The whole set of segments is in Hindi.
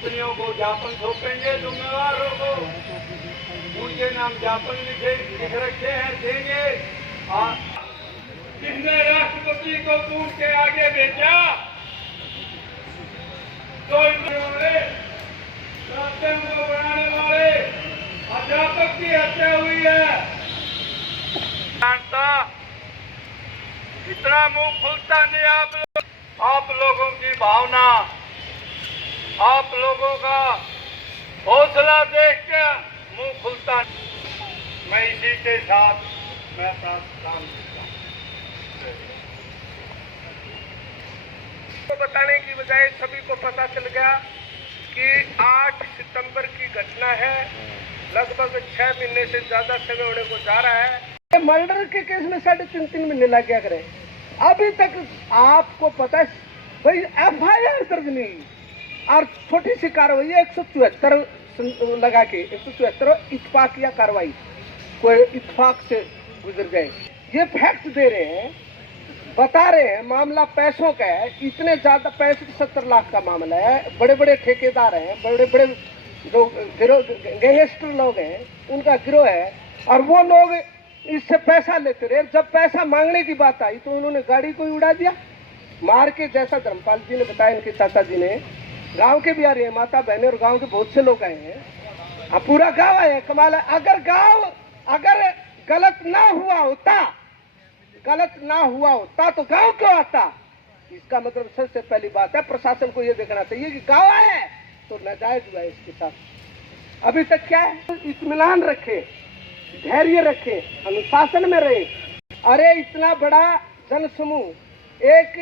कंपनियों को ज्ञापन सौंपेंगे, जिम्मेवारों को उनके नाम ज्ञापन लिख रखे हैं, देंगे। किसने राष्ट्रपति को पूछ के आगे भेजा? तो राष्ट्र को बनाने वाले अध्यापक की हत्या हुई है। इतना मुंह खुलता नहीं आप लोगों की भावना, आप लोगों का हौसला देख के मुंह खुलता। मैं इसी के साथ मैं अपना काम करता हूं। तो बताने की बजाय सभी को पता चल गया कि 8 सितंबर की घटना है। लगभग 6 महीने से ज्यादा समय होने को जा रहा है। मर्डर के केस में 3.5 महीने लग गया करे। अभी तक आपको पता है भाई FIR दर्ज नहीं और छोटी सी कार्रवाई 174 लगा के 174 इत्फाकिया कार्रवाई, कोई इत्फाक से गुजर गए। ये फैक्ट दे रहे हैं, बता रहे हैं मामला पैसों का है। इतने ज्यादा 65-70 लाख का मामला है। बड़े बड़े ठेकेदार हैं, बड़े बड़े लोग गैंगस्टर लोग हैं, उनका गिरोह है और वो लोग इससे पैसा लेते रहे। जब पैसा मांगने की बात आई तो उन्होंने गाड़ी को ही उड़ा दिया मार के। जैसा धर्मपाल जी ने बताया, इनके चाचा जी ने, गांव के भी आ रहे हैं, माता बहने और गांव के बहुत से लोग आए हैं। पूरा गांव आए हैं। कमाल है। अगर गलत ना हुआ होता तो गांव क्यों आता? इसका मतलब सबसे पहली बात है प्रशासन को यह देखना चाहिए कि गांव आए तो नाजायज हुआ है इसके साथ। अभी तक क्या है, इत्मीनान रखे, धैर्य रखे, अनुशासन में रहे। अरे इतना बड़ा जनसमूह एक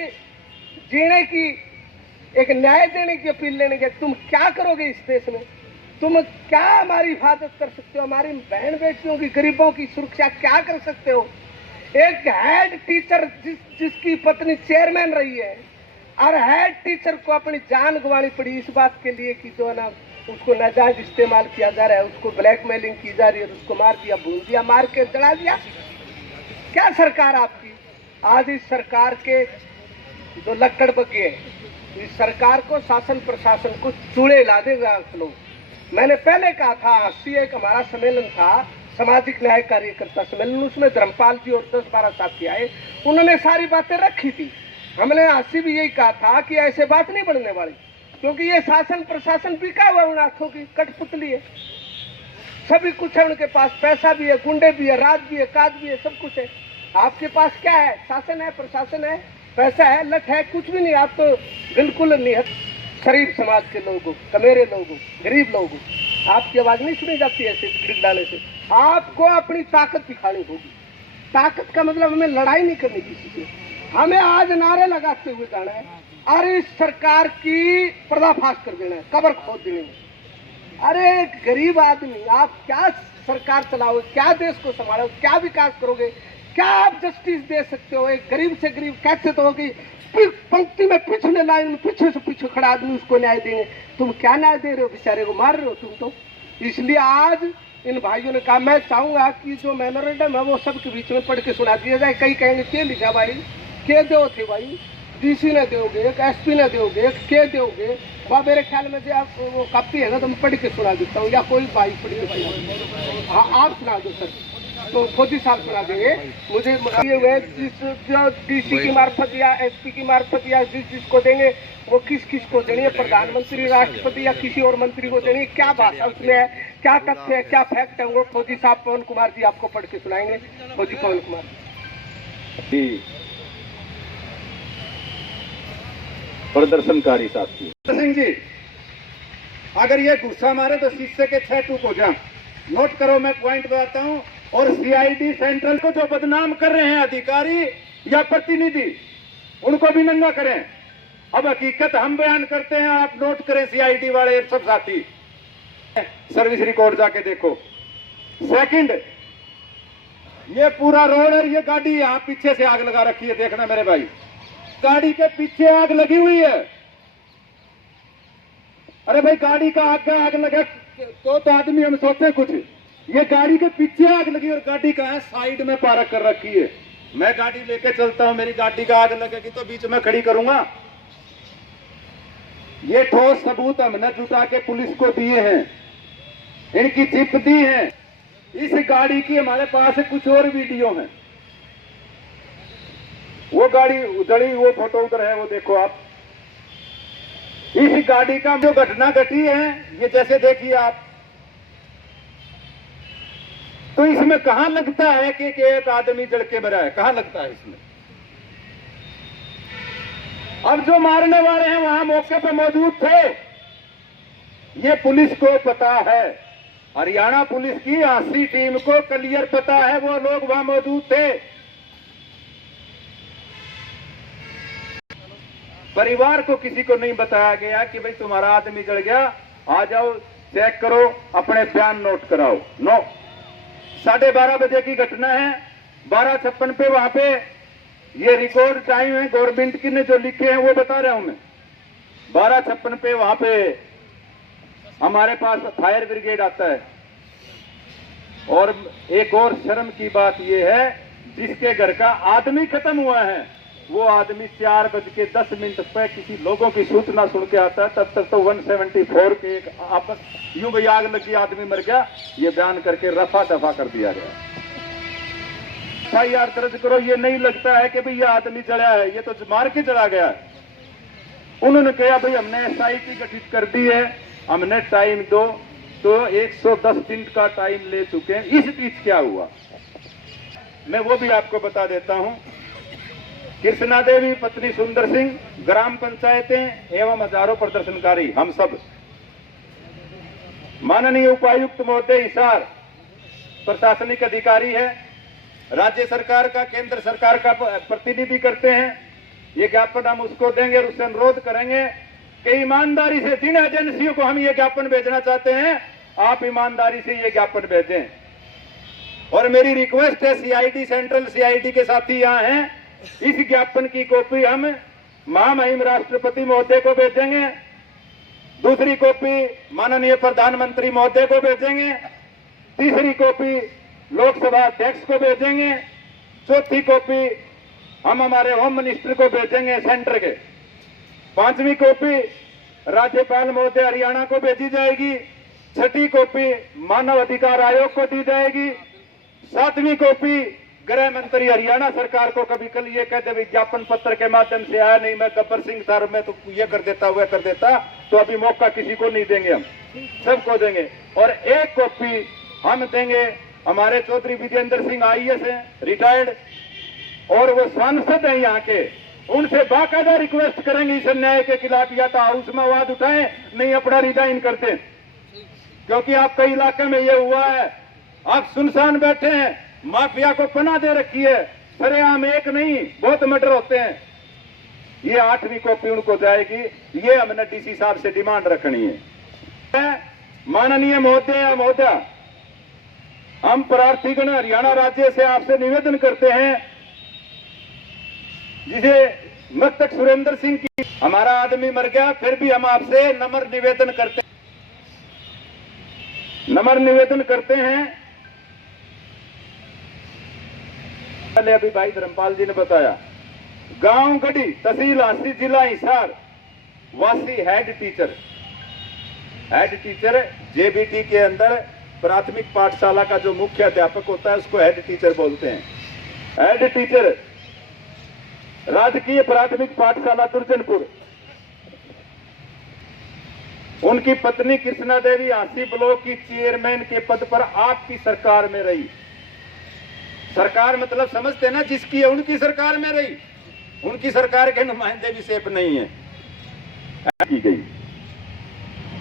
जीने की, एक न्याय देने की अपील लेने के, तुम क्या करोगे इस देश में? तुम क्या हमारी हिफाजत कर सकते हो? हमारी बहन बेटियों की, गरीबों की सुरक्षा क्या कर सकते हो? एक हेड टीचर जिसकी पत्नी चेयरमैन रही है और हेड टीचर को अपनी जान गंवानी पड़ी इस बात के लिए कि जो है ना उसको नाजायज इस्तेमाल किया जा रहा है, उसको ब्लैकमेलिंग की जा रही है, उसको मार दिया, भून दिया, मार के जला दिया। क्या सरकार आपकी? आज इस सरकार के जो लक्कड़ बग्गे, इस सरकार को, शासन प्रशासन को चूड़े ला देगा लोग। मैंने पहले कहा था, 81 हमारा सम्मेलन था, सामाजिक न्याय कार्यकर्ता सम्मेलन, उसमें धर्मपाल जी और 10-12 साथी आए, उन्होंने सारी बातें रखी थी। हमने 80 भी यही कहा था कि ऐसे बात नहीं बढ़ने वाली, क्योंकि ये शासन प्रशासन बिका हुआ उन आंखों की कठपुतली है। सभी कुछ है उनके पास, पैसा भी है, गुंडे भी है, राज भी है, काज भी है, सब कुछ है। आपके पास क्या है? शासन है, प्रशासन है, पैसा है, लठ है, कुछ भी नहीं। आप तो बिल्कुल निहत शरीफ समाज के लोग हो, कमेरे लोग हो, गरीब लोग हो। आपकी आवाज नहीं सुनी जाती है ऐसे गिड़गिड़ाने से। आपको अपनी ताकत दिखानी होगी। ताकत का मतलब हमें लड़ाई नहीं करनी किसी से, हमें आज नारे लगाते हुए जाना है और इस सरकार की पर्दाफाश कर देना है, कब्र खोद देनी है। अरे एक गरीब आदमी, आप क्या सरकार चलाओ, क्या देश को संभालो, क्या विकास करोगे, क्या आप जस्टिस दे सकते हो? एक गरीब से गरीब कैसे तो होगी, पंक्ति में पिछले लाइन में पीछे से पीछे खड़ा आदमी उसको न्याय देंगे। तुम क्या न्याय दे रहे हो? बेचारे को मार रहे हो तुम तो। इसलिए आज इन भाइयों ने कहा, मैं चाहूंगा कि जो मेमोरेंडम है वो सबके बीच में पढ़ के सुना दिया जाए। कई कहेंगे के लिखा भाई, के दो थे भाई, DC ने दोगे, एक SP ने दोगे, एक के दोगे। वह मेरे ख्याल में जो आप वो कॉपी है ना, तो मैं पढ़ के सुना देता हूँ, या कोई भाई पढ़ के सुना। हाँ आप सुना दो सर, तो फौजी साहब सुना देंगे। मुझे ये हुए जो DC की मार्फत या SP की मार्फत या जिसको देंगे वो किस किस को देनी है, प्रधानमंत्री, राष्ट्रपति या किसी और मंत्री को देनी है, क्या भाषा उसमें है, क्या तथ्य है, क्या फैक्ट है, वो फौजी साहब पवन कुमार जी आपको पढ़ के सुनाएंगे। फौजी पवन कुमार जी। प्रदर्शनकारी साथी सिंह जी, अगर ये गुस्सा मारे तो शीशे के 6 टूक हो जाए। नोट करो, मैं पॉइंट बताता हूँ। और CID सेंट्रल को जो बदनाम कर रहे हैं अधिकारी या प्रतिनिधि, उनको भी नंगा करें। अब हकीकत हम बयान करते हैं, आप नोट करें। CID वाले सब साथी सर्विस रिकॉर्ड जाके देखो। सेकंड, ये पूरा रोड और ये गाड़ी यहाँ पीछे से आग लगा रखी है, देखना मेरे भाई, गाड़ी के पीछे आग लगी हुई है। अरे भाई गाड़ी का आग लगे तो आदमी हम सोचे कुछ, ये गाड़ी के पीछे आग लगी और गाड़ी का है साइड में पार्क कर रखी है। मैं गाड़ी लेके चलता हूं, मेरी गाड़ी का आग लगेगी तो बीच में खड़ी करूंगा? ये ठोस सबूत हमने जुटा के पुलिस को दिए हैं, इनकी चिप दी है। इस गाड़ी की हमारे पास कुछ और वीडियो हैं। वो गाड़ी उधड़ी, वो फोटो उधर है, वो देखो आप। इस गाड़ी का जो घटना घटी है, ये जैसे देखिए आप, तो इसमें कहां लगता है कि एक आदमी जल के मरा है? कहां लगता है इसमें? अब जो मारने वाले हैं वहां मौके पर मौजूद थे, ये पुलिस को पता है। हरियाणा पुलिस की 80 टीम को क्लियर पता है, वो लोग वहां मौजूद थे। परिवार को किसी को नहीं बताया गया कि भाई तुम्हारा आदमी जल गया, आ जाओ चेक करो, अपने बयान नोट कराओ। नो, 12:30 बजे की घटना है। 12:56 पे वहां पे ये रिकॉर्ड टाइम है गवर्नमेंट की ने जो लिखे हैं वो बता रहा हूं मैं। 12:56 पे वहां पे हमारे पास फायर ब्रिगेड आता है। और एक और शर्म की बात यह है, जिसके घर का आदमी खत्म हुआ है, वो आदमी 4:10 पे किसी लोगों की सूचना सुन के आता है। तब तक तो 174 के एक आपस यूं भाई आग लगी, आदमी मर गया, ये बयान करके रफा दफा कर दिया गया। FIR दर्ज करो, ये नहीं लगता है कि भाई ये आदमी जला है, ये तो मार के चला गया। उन्होंने कहा भाई हमने SIT गठित कर दी है, हमने टाइम दो, तो 110 दिन का टाइम ले चुके हैं। इस बीच क्या हुआ मैं वो भी आपको बता देता हूं। कृष्णा देवी पत्नी सुंदर सिंह, ग्राम पंचायतें एवं हजारों प्रदर्शनकारी, हम सब, माननीय उपायुक्त महोदय हिसार प्रशासनिक अधिकारी है, राज्य सरकार का, केंद्र सरकार का प्रतिनिधि करते हैं। ये ज्ञापन हम उसको देंगे और उससे अनुरोध करेंगे कि ईमानदारी से, जिन एजेंसियों को हम ये ज्ञापन भेजना चाहते हैं, आप ईमानदारी से ये ज्ञापन भेजें। और मेरी रिक्वेस्ट है, CID, सेंट्रल CID के साथी यहाँ हैं, इस ज्ञापन की कॉपी हम महामहिम राष्ट्रपति महोदय को भेजेंगे, दूसरी कॉपी माननीय प्रधानमंत्री महोदय को भेजेंगे, तीसरी कॉपी लोकसभा अध्यक्ष को भेजेंगे, चौथी कॉपी हम हमारे होम मिनिस्टर को भेजेंगे सेंटर के, पांचवी कॉपी राज्यपाल महोदय हरियाणा को भेजी जाएगी, छठी कॉपी मानव अधिकार आयोग को दी जाएगी, सातवीं कॉपी गृह मंत्री हरियाणा सरकार को। कभी कल ये कहते विज्ञापन पत्र के माध्यम से आया, नहीं मैं गब्बर सिंह सर मैं तो ये कर देता, वह कर देता, तो अभी मौका किसी को नहीं देंगे, हम सबको देंगे। और एक कॉपी हम देंगे हमारे चौधरी विजेंद्र सिंह IAS हैं, रिटायर्ड, और वो सांसद हैं यहाँ के, उनसे बाकायदा रिक्वेस्ट करेंगे इस अन्याय के खिलाफ, या तो हाउस में आवाज उठाएं, नहीं अपना रिजाइन कर दें। क्योंकि आपके इलाके में ये हुआ है, आप सुनसान बैठे हैं, माफिया को पनाह दे रखी है, सरेआम एक नहीं बहुत मर्डर होते हैं। ये 8वीं कॉपी उनको जाएगी, ये हमने DC साहब से डिमांड रखनी है। माननीय महोदय, हम प्रार्थीगण हरियाणा राज्य से आपसे निवेदन करते हैं, जिसे मृतक सुरेंद्र सिंह की, हमारा आदमी मर गया, फिर भी हम आपसे नम्र निवेदन करते हैं। पहले अभी भाई धर्मपाल जी ने बताया, गांव गढ़ी, तहसील हांसी, जिला हिसार, वासी हेड टीचर JBT के अंदर प्राथमिक पाठशाला का जो मुख्य अध्यापक होता है उसको हेड टीचर बोलते हैं। हेड टीचर राजकीय प्राथमिक पाठशाला दुर्जनपुर, उनकी पत्नी कृष्णा देवी हांसी ब्लॉक की चेयरमैन के पद पर आपकी सरकार में रही। सरकार मतलब समझते ना, जिसकी है उनकी सरकार में रही, उनकी सरकार के नुमाइंदे भी सेफ नहीं है की गई।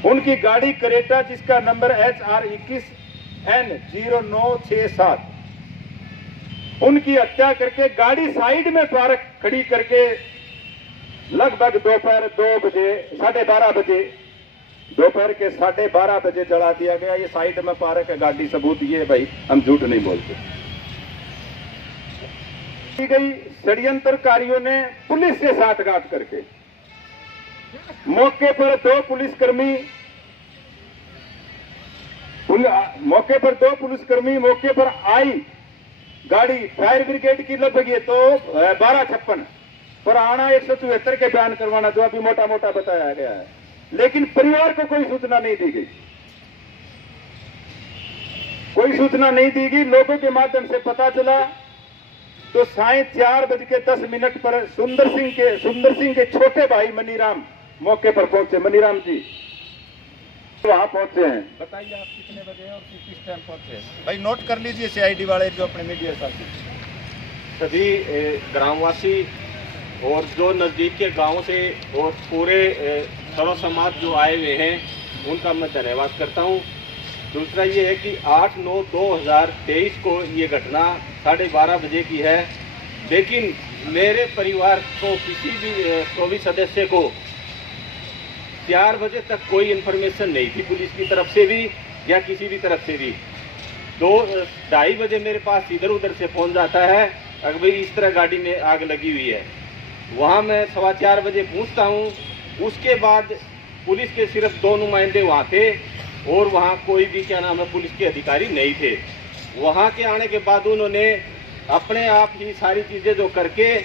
उनकी गाड़ी करेटा जिसका नंबर HR 21N0967, उनकी हत्या करके गाड़ी साइड में पार्क खड़ी करके लगभग दोपहर 2 बजे, 12:30 बजे, दोपहर के 12:30 बजे जला दिया गया। ये साइड में पार्क है, गाड़ी सबूत ये भाई, हम झूठ नहीं बोलते। गई षड्यंत्रकारियों ने पुलिस से साठगांठ करके मौके पर दो पुलिसकर्मी मौके पर आई। गाड़ी फायर ब्रिगेड की लगभग ये तो 1256 पर आना 174 के बयान करवाना, जो अभी मोटा मोटा बताया गया है। लेकिन परिवार को कोई सूचना नहीं दी गई, कोई सूचना नहीं दी गई। लोगों के माध्यम से पता चला तो 4:10 पर सुंदर सिंह के छोटे भाई मनीराम मौके पर पहुंचे। मनीराम जी वहां पहुंचे हैं, बताइए आप कितने बजे और किस टाइम पहुंचे? भाई नोट कर लीजिए सीआईडी वाले जो अपने मीडिया साथी। सभी ग्रामवासी और जो नज़दीक के गांव से और पूरे सर्व समाज जो आए हुए हैं उनका मैं धन्यवाद करता हूं। दूसरा ये है कि 8/9/2023 को ये घटना 12:30 बजे की है, लेकिन मेरे परिवार को किसी भी 24 सदस्य को 4 बजे तक कोई इन्फॉर्मेशन नहीं थी, पुलिस की तरफ से भी या किसी भी तरफ से भी। 2-2:30 बजे मेरे पास इधर उधर से फोन जाता है अगर भाई इस तरह गाड़ी में आग लगी हुई है। वहाँ मैं 4:15 बजे पहुँचता हूँ। उसके बाद पुलिस के सिर्फ 2 नुमाइंदे वहाँ थे और वहाँ कोई भी क्या नाम है पुलिस के अधिकारी नहीं थे। वहाँ के आने के बाद उन्होंने अपने आप ही सारी चीज़ें जो करके,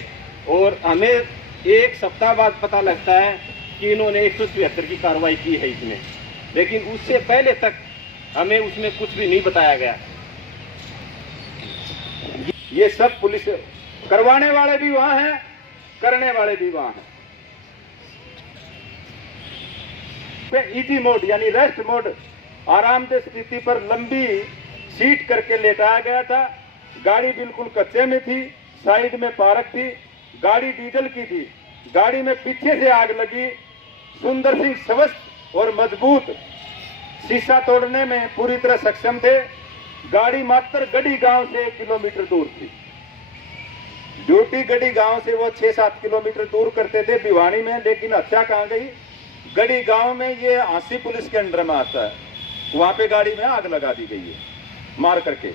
और हमें 1 सप्ताह बाद पता लगता है कि इन्होंने 174 की कार्रवाई की है इसमें, लेकिन उससे पहले तक हमें उसमें कुछ भी नहीं बताया गया। ये सब पुलिस करवाने वाले भी वहां हैं, करने वाले भी वहां हैं। इजी मोड यानी रेस्ट मोड, आरामदेह स्थिति पर लंबी सीट करके लेटाया गया था। गाड़ी बिल्कुल कच्चे में थी, साइड में पार्क थी, गाड़ी डीजल की थी। गाड़ी में पीछे से आग लगी। सुंदर सिंह स्वस्थ और मजबूत शीशा तोड़ने में पूरी तरह सक्षम थे। गाड़ी मात्र गढ़ी गांव से 1 किलोमीटर दूर थी। ड्यूटी गढ़ी गांव से वो 6-7 किलोमीटर दूर करते थे भिवानी में, लेकिन हत्या कहां गई? गढ़ी गांव में। ये हांसी पुलिस के अंडर में आता है, वहां पे गाड़ी में आग लगा दी गई है मार करके।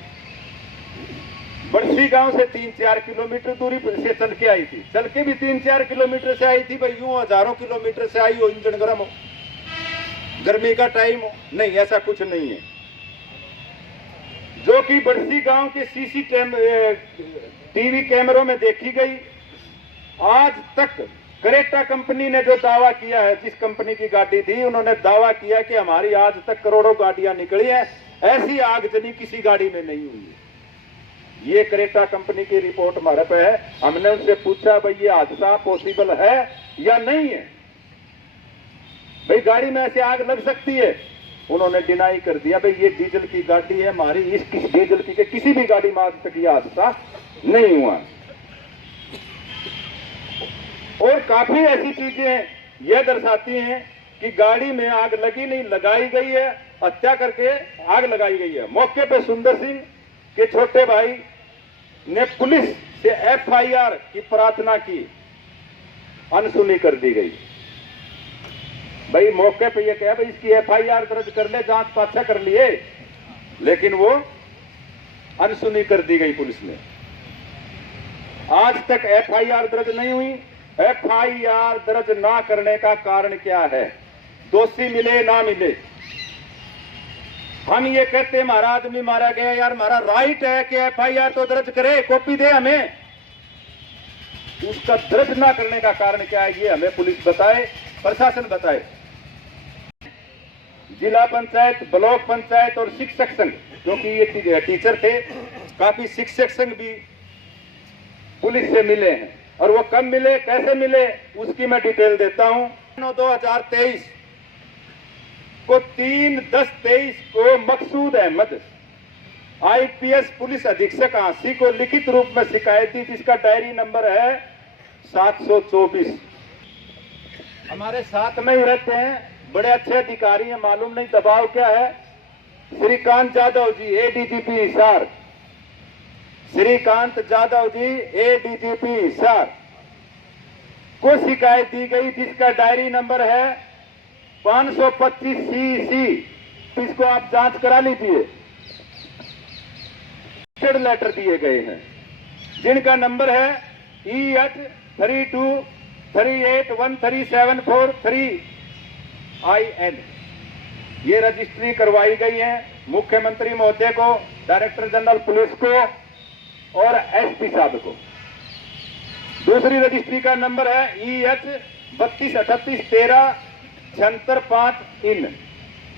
बड़सी गांव से 3-4 किलोमीटर दूरी से चल के आई थी, चल के भी 3-4 किलोमीटर से आई थी। भाई यूं हजारों किलोमीटर से आई हो, इंजन गर्म हो, गर्मी का टाइम हो, नहीं ऐसा कुछ नहीं है। जो कि बड़सी गांव के टीवी कैमरों में देखी गई। आज तक करेटा कंपनी ने जो दावा किया है, जिस कंपनी की गाड़ी थी, उन्होंने दावा किया कि हमारी आज तक करोड़ों गाड़ियां निकली हैं, ऐसी आगजनी किसी गाड़ी में नहीं हुई है। ये करेटा कंपनी की रिपोर्ट हमारे पे है। हमने उनसे पूछा भाई ये हादसा पॉसिबल है या नहीं है, भाई गाड़ी में ऐसे आग लग सकती है? उन्होंने डिनाई कर दिया भाई ये डीजल की गाड़ी है हमारी, इस डीजल की किसी भी गाड़ी में आज तक ये हादसा नहीं हुआ। और काफी ऐसी चीजें यह दर्शाती हैं कि गाड़ी में आग लगी नहीं, लगाई गई है, हत्या करके आग लगाई गई है। मौके पे सुंदर सिंह के छोटे भाई ने पुलिस से एफआईआर की प्रार्थना की, अनसुनी कर दी गई। भाई मौके पे ये कहा भाई इसकी एफआईआर दर्ज कर ले, जांच पाछा कर लिए, लेकिन वो अनसुनी कर दी गई पुलिस ने। आज तक एफआईआर दर्ज नहीं हुई। एफआईआर दर्ज ना करने का कारण क्या है? दोषी मिले ना मिले, हम ये कहते हमारा आदमी मारा गया, यार हमारा राइट है कि एफआईआर तो दर्ज करे, कॉपी दे हमें। उसका दर्ज ना करने का कारण क्या है ये हमें पुलिस बताए, प्रशासन बताए। जिला पंचायत, ब्लॉक पंचायत और शिक्षक संघ, क्योंकि ये टीचर थे, काफी शिक्षक संघ भी पुलिस से मिले हैं। और वो कब मिले, कैसे मिले, उसकी मैं डिटेल देता हूं। 2023 को 3/10/23 को मकसूद अहमद आईपीएस पुलिस अधीक्षक हांसी को लिखित रूप में शिकायत दी, जिसका डायरी नंबर है 724। हमारे साथ में ही रहते हैं, बड़े अच्छे अधिकारी हैं, मालूम नहीं दबाव क्या है। श्रीकांत जाधव जी, एडीजीपी हिसार, श्रीकांत जाधव जी एडीजीपी हिसार को शिकायत दी गई, जिसका डायरी नंबर है 525 CC। इसको आप जांच करा लीजिए। लेटर दिए गए हैं जिनका नंबर है EH 3238137443IN। ये रजिस्ट्री करवाई गई है मुख्यमंत्री महोदय को, डायरेक्टर जनरल पुलिस को और एसपी साहब को। दूसरी रजिस्ट्री का नंबर है EH 323813 76 5 इन